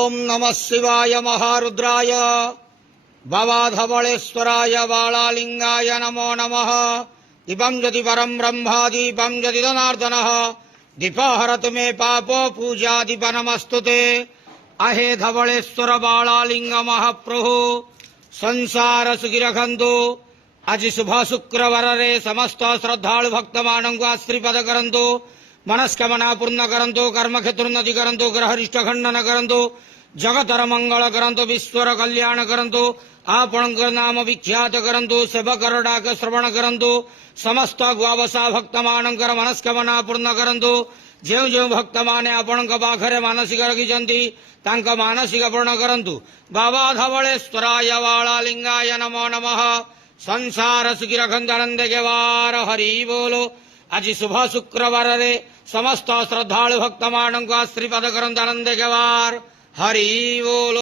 ओम नमः शिवाय महारुद्राय भवाधवलेश्वराय बालालिंगाय नमो नमः। दीपं यदि परं ब्रह्मा दीपं यदि जनार्दनः दीपहरतु मे पापो पूजा दीप नमस्तुते। अहे धवलेश्वर बालालिंग महाप्रभु संसार सुखी रखंतु। आज शुभ शुक्रवार रे समस्त श्रद्धालु भक्त मानक आशीर्वाद करंतु। मनस्कामना पूर्ण करंतु। कर्म क्षेत्र उन्नति करंतु। ग्रहरिष्ट खंडन करंतु। जगतर मंगल करंतु। विश्वर कल्याण करंतु। आपणक नाम विख्यात करंतु। सेवकर डाक श्रवण करंतु। समस्त गुआवसा भक्त मानकर मनस्कामना पूर्ण करंतु। जो जो भक्त माने आपणक पाखरे मानसिक रखिछंती तांक मानसिक पूर्ण करंतु। बाबा धवलेश्वराय बालालिंगाय नमो नमः। संसार सुखी रखंतु। आनंद के वार हरि बोलो। आज शुभ शुक्रवार रे समस्त श्रद्धालु भक्त मानक आशीर्वाद करंतु। आनंद के वार हरि बोलो।